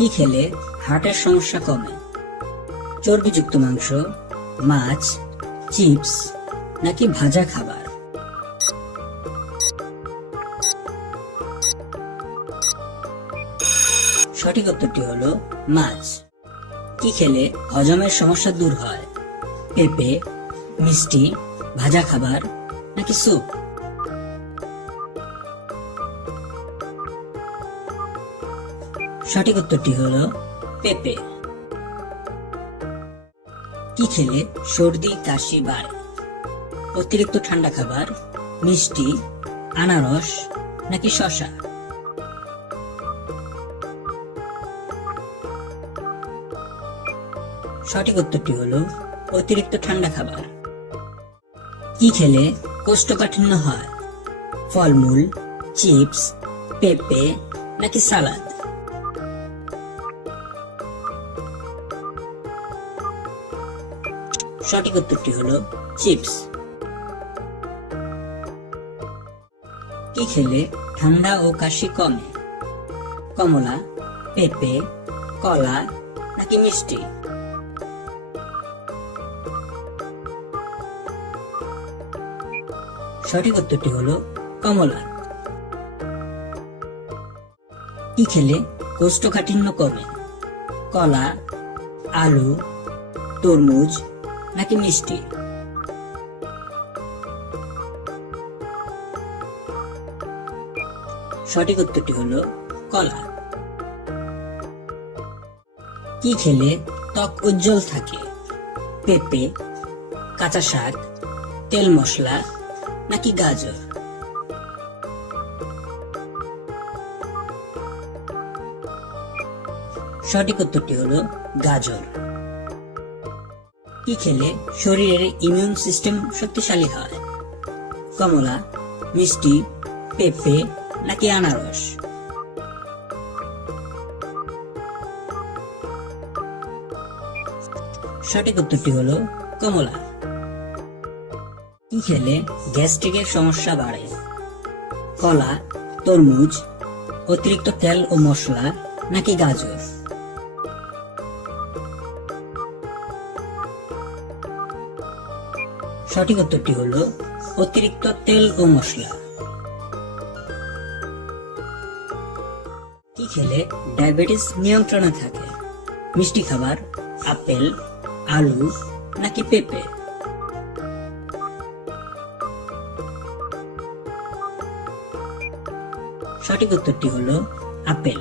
কি খেলে হার্টের সমস্যা কমে? চর্বিযুক্ত মাংস, মাছ, চিপস নাকি ভাজা খাবার? সঠিক উত্তরটি হলো মাছ। কি খেলে হজমের সমস্যা দূর হয়? পেঁপে, মিষ্টি, ভাজা খাবার নাকি স্যুপ? সঠিক উত্তরটি হলো পেঁপে। কি খেলে সর্দি কাশি বাড়ে? অতিরিক্ত ঠান্ডা খাবার, মিষ্টি, আনারস নাকি শসা? সঠিক উত্তরটি হলো অতিরিক্ত ঠান্ডা খাবার। কি খেলে কোষ্ঠকাঠিন্য হয়? ফলমূল, চিপস, পেঁপে নাকি সালাদ? সঠিক উত্তরটি হলো চিপস। কি খেলে ঠান্ডা ও কাশি কমে? কমলা, পেঁপে, কলা নাকি মিষ্টি? সঠিক উত্তরটি হলো কমলা। কি খেলে কোষ্ঠকাঠিন্য কমে? কলা, আলু, তরমুজ নাকি মিষ্টি? সঠিক উত্তরটি হলো কলা। কি খেলে ত্বক উজ্জ্বল থাকে? পেঁপে, কাঁচা শাক, তেল মশলা নাকি গাজর? সঠিক উত্তরটি হলো গাজর। কি খেলে শরীরের ইমিউন সিস্টেম শক্তিশালী হয়? কমলা, মিষ্টি, পেঁপে নাকি আনারস? সঠিক উত্তরটি হলো কমলা। কি খেলে গ্যাস্ট্রিকের সমস্যা বাড়ে? কলা, তরমুজ, অতিরিক্ত তেল ও মশলা নাকি গাজর? সঠিক উত্তরটি হলো অতিরিক্ত তেল ও মশলা। কি খেলে ডায়াবেটিস নিয়ন্ত্রণে থাকে? মিষ্টি খাবার, আপেল, আলু নাকি পেঁপে? সঠিক উত্তরটি হলো আপেল।